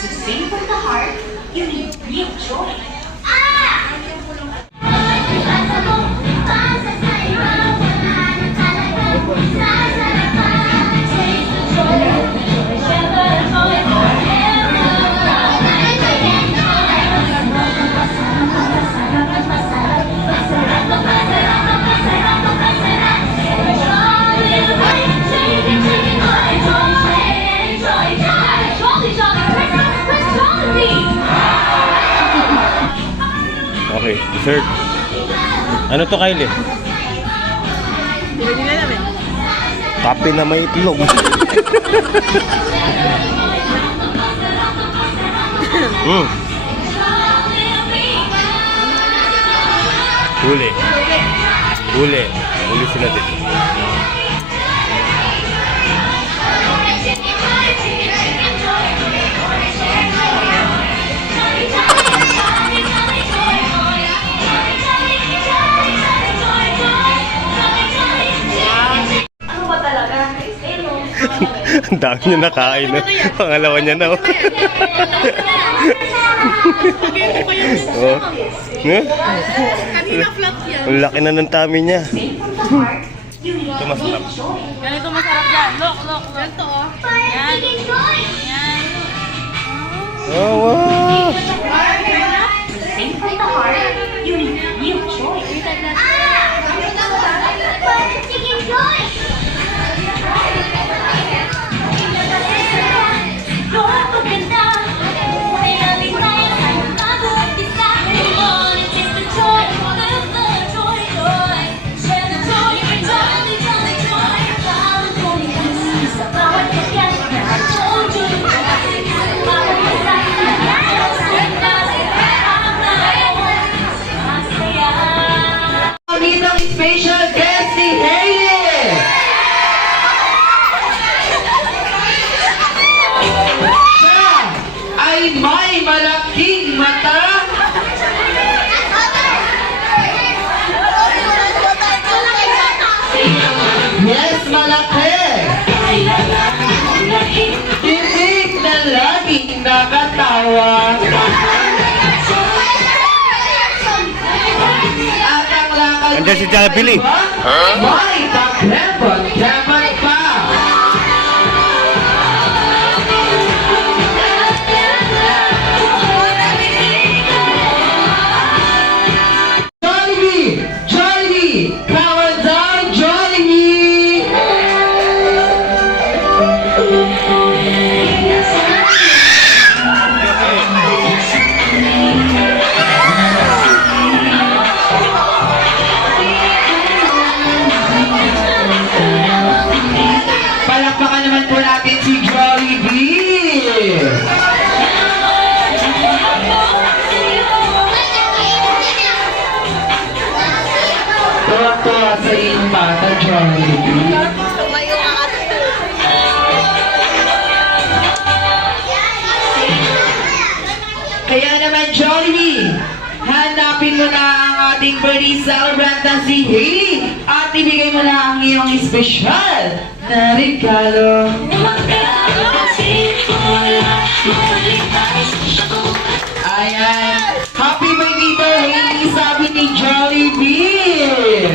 To sing from the heart, you need real joy. Okay, dessert. Ano to, Kylie? Hindi na namin. Kape na may itlog. Huli. Huli. Huli sila din. Ang dami niya nakain. Pangalawa niya na. Oh. Kanina flat yan. Ang laki na ng tummy niya. Ito masarap. Ganito masarap yan. Look. Ganito oh. Yan. Yan. Oh, wow. Sing from the heart, you need real joy. Special guest si Hailey! Siya ay may malaking mata. Yes, malaki! Titig na laging nakatawa. Andiyan si Jabili. May taklepot-klepot pa. Jollibee! Jollibee! Power down, Jollibee! Palakpakan naman po natin si Jollibee! Tuwa-tuwa sa iyong bata, Jollibee. Kaya naman, Jollibee, hanapin mo na ang ating birthday celebrant na si Hailey at ibigay mo na ang iyong espesyal na regalo. Ayan. Happy birthday to Hailey, sabi ni Jollibee.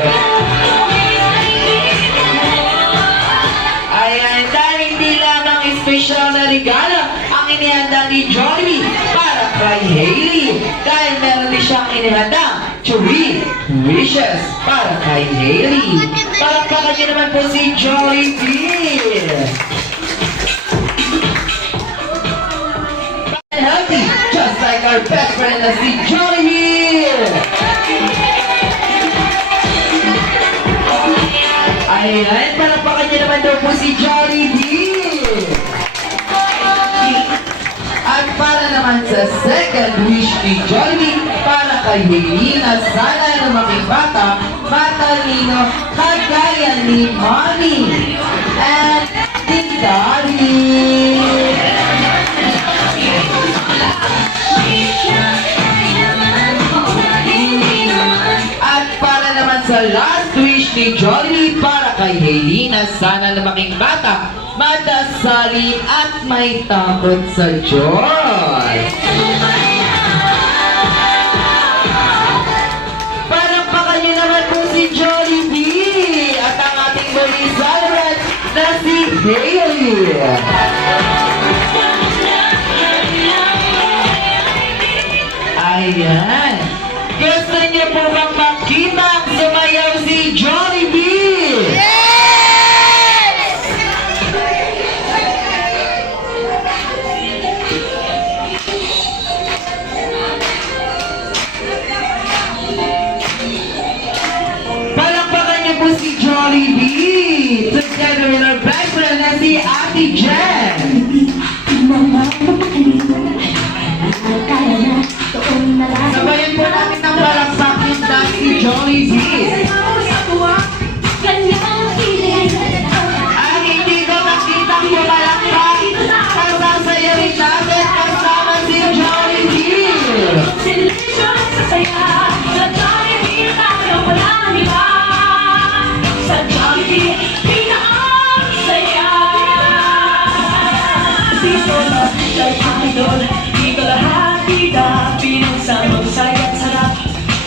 Ayan, dahil hindi lamang espesyal na regalo ang inihanda ni Jollibee para kay Hailey. Dahil meron din siyang inihanda 3 wishes para kay Hailey. Palakpakan niyo naman po si Jollibee. Healthy, just like like our best friend na si Jollibee! Ayan, palapakan niyo naman daw po si Jollibee! At para naman sa second wish ni Jollibee, para kay Hailey na sana lumaki bata, matalino, kagaya ni Mommy and ni Daddy. At para naman sa last wish ni Jollibee, para kay Hailey na sana lumaking bata, matasali at may takot sa Diyos. Palakpakan niyo naman po si Jollibee at ang ating birthday celebrant na si Hailey. Ayan. Gusto niyo po bang makita ang sumayaw si Jollibee? Palakpakan niyo po si Jollibee together with our best friend na si Ate Jen. Sabayan po natin ang palakpakin na si Jollibee. Ang hindi ko nakitang pumalakpak, kasasayawin natin kasama si Jollibee.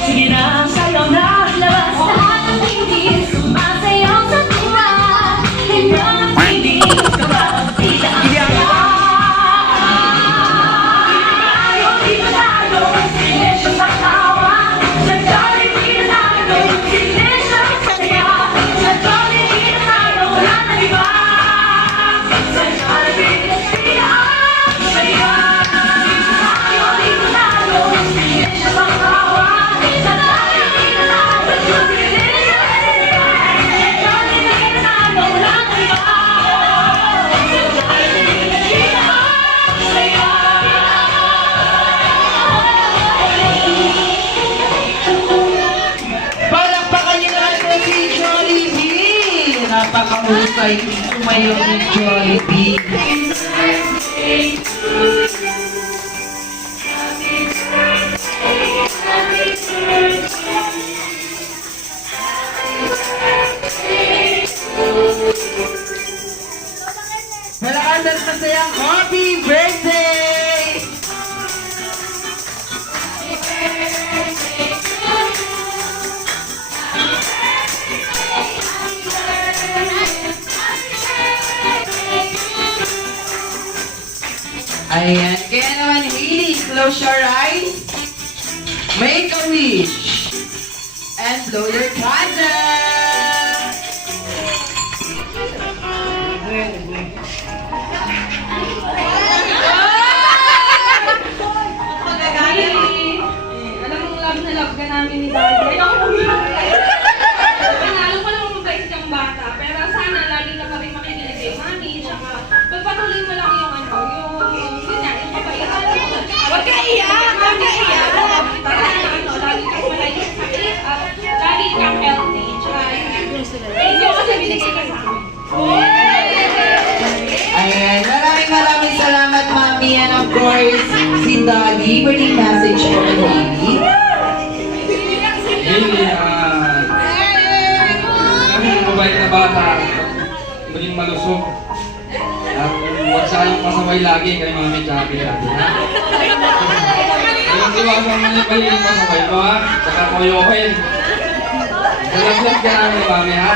Sige na, sayaw na, labas lahat ng hindi sumasayaw sa tuwa. Hindi na pwede kapatid ang saya. Di manalo, sinesyo sa tawa. Sa Jollibee nanalo, sinesyo sa saya. Sa Jollibee nanalo, wala na iba. Sa Jollibee, di ang saya. Di manalo, sinesyo sa tawa. Palakpakan niyo naman po si Jollibee. Napakahusay sumayaw ni Jollibee. Malakasan at masayang happy birthday! Ayan, kaya naman Hailey, close your eyes, make a wish, and blow your candle! Alam mo, love na love ka namin ni Daddy. Alam ko lang mabait kang bata, pero sana lagi ka pa rin makikinig kay Mami. Tsaka, pagpatuloy mo lang yung yung kabaitan mo. Huwag ka iyak! Huwag ka iyak! Lagi kang malayo sa sakit at lagi kang healthy. Tsaka, thank you kasi binigay ka sa amin. Ayan, maraming salamat, Mami, and of course, si Daddy. Birthday message po kay Hailey. Hailey, ang mabait na bata, maging malusog. At huwag sayang pasaway lagi kay Mami tsaka kay Daddy, ha? Yung iwasan mo yung pagiging pasaway mo, ha? Tsaka koyohin. Nalaglag ka namin, Mami, ha?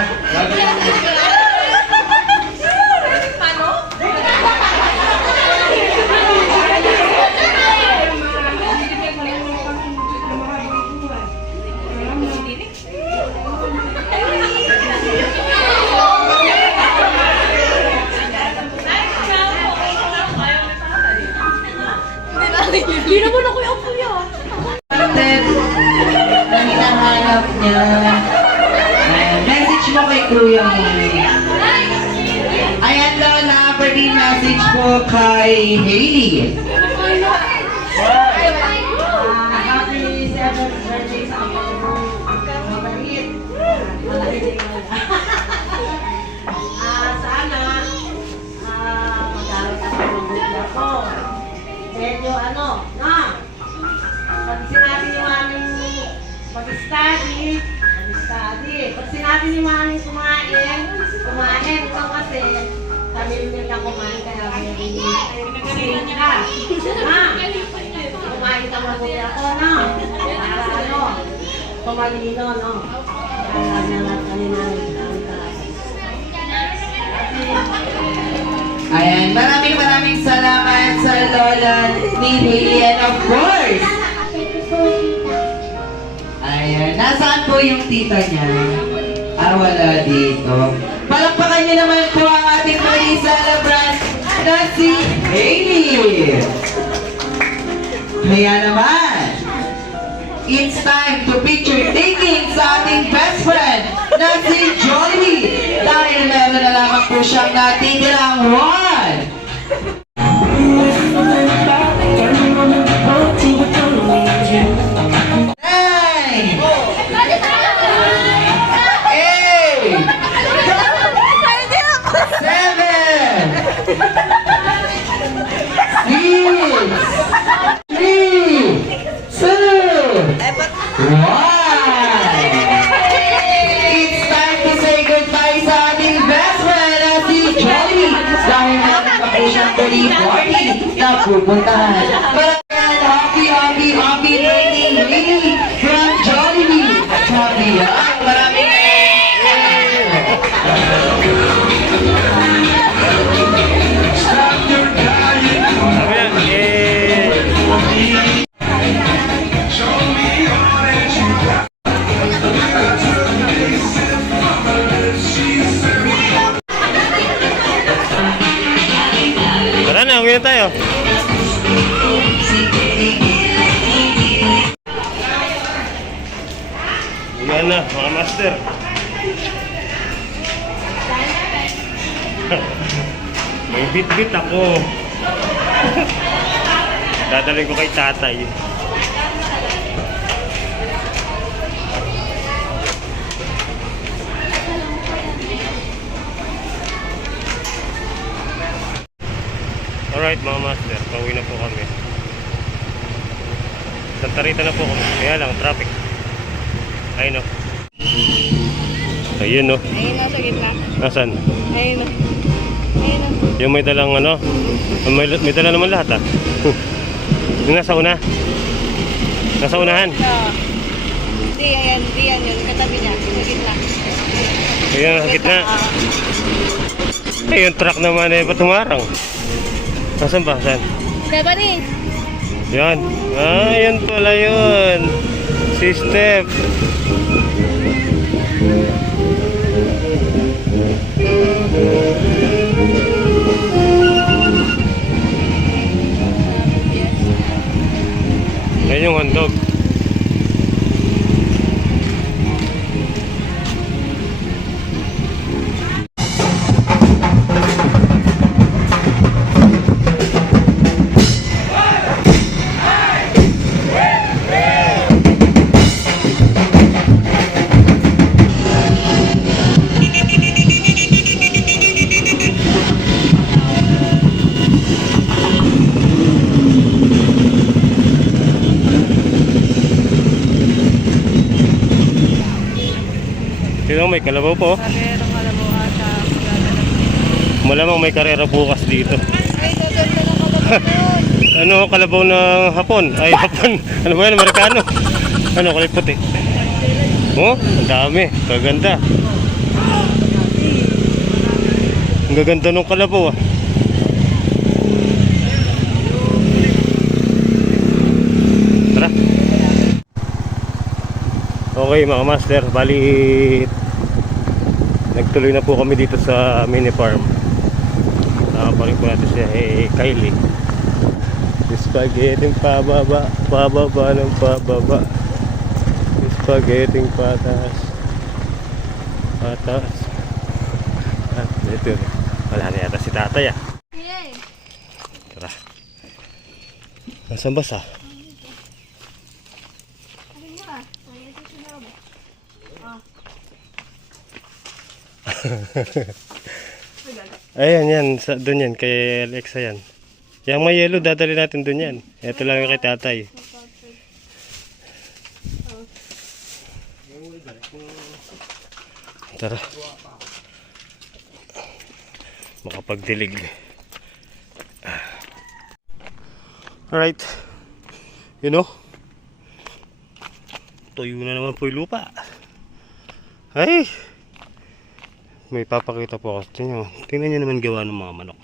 Lagi Hindi naman ako yung kuya. Content na hinahanap niya. Message mo kay Kuya mo. Ayan Lola, birthday message po kay Hailey. Happy 7th birthday sa akin. Mabait. Sana mag-aaral ka sa mga ko. Medyo pag sinabi ni Manong mag-study. Pag sinabi ni Manong kumain ito kasi sabi nila kumain kaya pinag-iin ka. Kumain ka mabuya ko, no? Para kumalino, no? Alam na lang kanina. Ayan, maraming salamat sa Lola ni Hailey and of course. Ayan, nasaan po yung tita niya? Wala dito. Palakpakan niyo naman po ang ating birthday celebrant na si Hailey. Kaya naman, it's time to picture taking sa ating best friend na si Jollibee dahil meron na lamang po siyang natitirang 1. Pupuntahan. Happy birthday, Hailey from Jollibee. Happy, maraming Tara na, uwi na tayo. Yan na, mga master. May bit-bit ako. Dadalhin ko kay tatay. Alright mga master, pauwi na po kami. Santa Rita na po kami. Kaya lang, traffic. Ayun o. Ayun o. Ayun na, sa gitna. Nasaan? Ayun na. Ayun na. Yung may dalang ano? May dala naman lahat ah. Yung nasa una? Nasa unahan? Oo. Hindi yan yun. Katabi niya, sa gitna. Ayun, nasa gitna. Eh, yung truck naman eh, ba't humarang? Nasaan ba? Saan? Japanese. Yan. Ah, yan pala yun. Si Steph. Yan yung handog. Sino may kalabaw po? Karerang kalabaw ata. Malamang may karera bukas dito. Ay, gaganda ng kalabaw na yun. Ano kalabaw ng Hapon? Ay, Hapon. Ano ba yan? Amerikano? Ano, kulay puti? Oh, ang dami. Kaganda. Ang gaganda ng kalabaw ah. Tara. Okay mga master, bali nagtuloy na po kami dito sa mini farm. Nakaparin po natin siya Kylie. Spaghetti pababa, pababa ng pababa. Spaghetti pataas. Pataas. At ito, wala na yata si tatay ah. Tara. Nasaan basa? Ayan yan, doon yan, kay Alexa yan. Yang may yellow, dadali natin doon yan. Ito lang yung kay tatay. Tara. Makapagdilig. Alright. You know, tuyo na naman po yung lupa. Ay! May papakita po ako. Tingnan nyo naman gawa ng mga manok.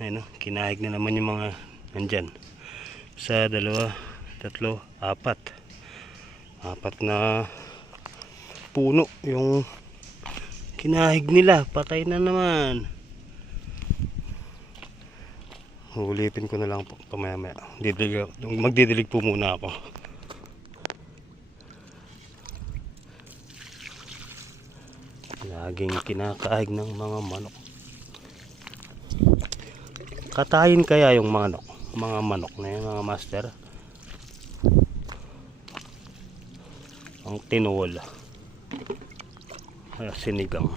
Ayun o, kinahig na naman yung mga nandyan. Isa, dalawa, tatlo, apat. Apat na puno yung kinahig nila. Patay na naman. Hulipin ko na lang po pamaya-maya. Magdidilig po muna ako. Laging kinakaig ng mga manok. Katayin kaya yung mga manok na yung mga master. Ang tinuol. Sinigang.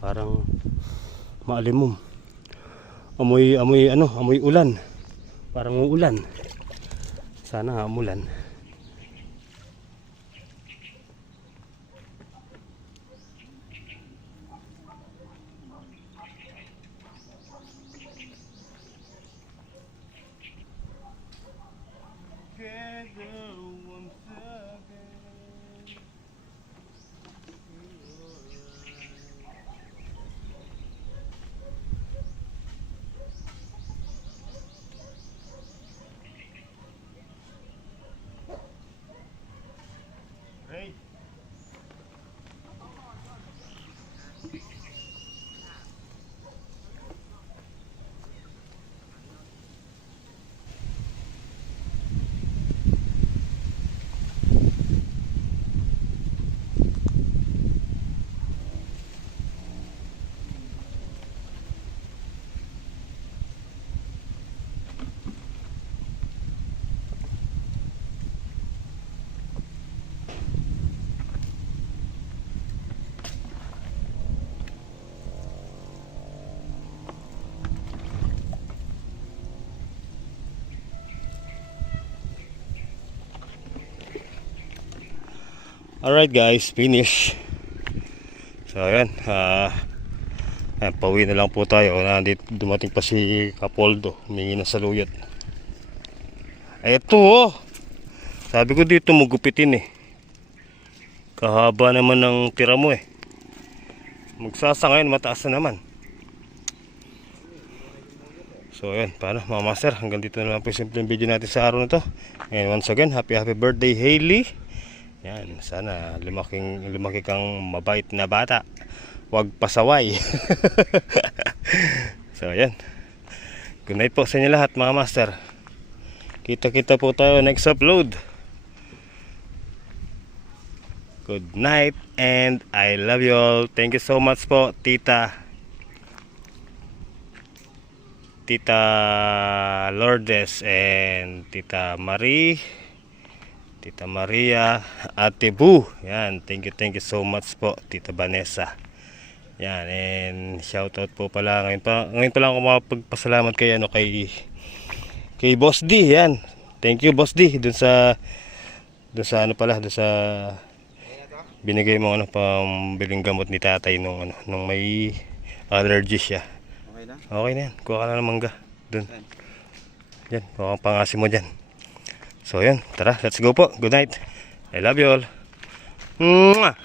Parang maalimom. Amoy ulan. Parang uulan. Sana umulan. Alright guys, finish. So ayan, pauwi na lang po tayo. Nandito, dumating pa si Kapoldo, humingi na saluyot. Eto oh, sabi ko dito magupitin eh. Kahaba naman ng tira mo eh. Magsasa ngayon, mataas na naman. So ayan, paano mga master, hanggang dito na lang po yung simpleng video natin sa araw na to. And once again, happy birthday Hailey. Yan, sana lumaki kang mabait na bata. Huwag pasaway. So ayan, good night po sa inyo lahat mga master. Kita-kita po tayo next upload. Good night and I love you all. Thank you so much po Tita Lourdes and Tita Marie, Tita Maria, Ate Bu. Yan, thank you so much po Tita Vanessa. Yan, and shoutout po pala ngayon pa lang ako makapagpasalamat kay Boss D. Yan, thank you Boss D dun sa binigay mo pambiling gamot ni tatay nung may allergy siya. Okay na yan, kuha ka na ng mangga dun. Yan, kuha kang pangasim mo dyan. So yan, tara, let's go po. Good night. I love you all. Mwah!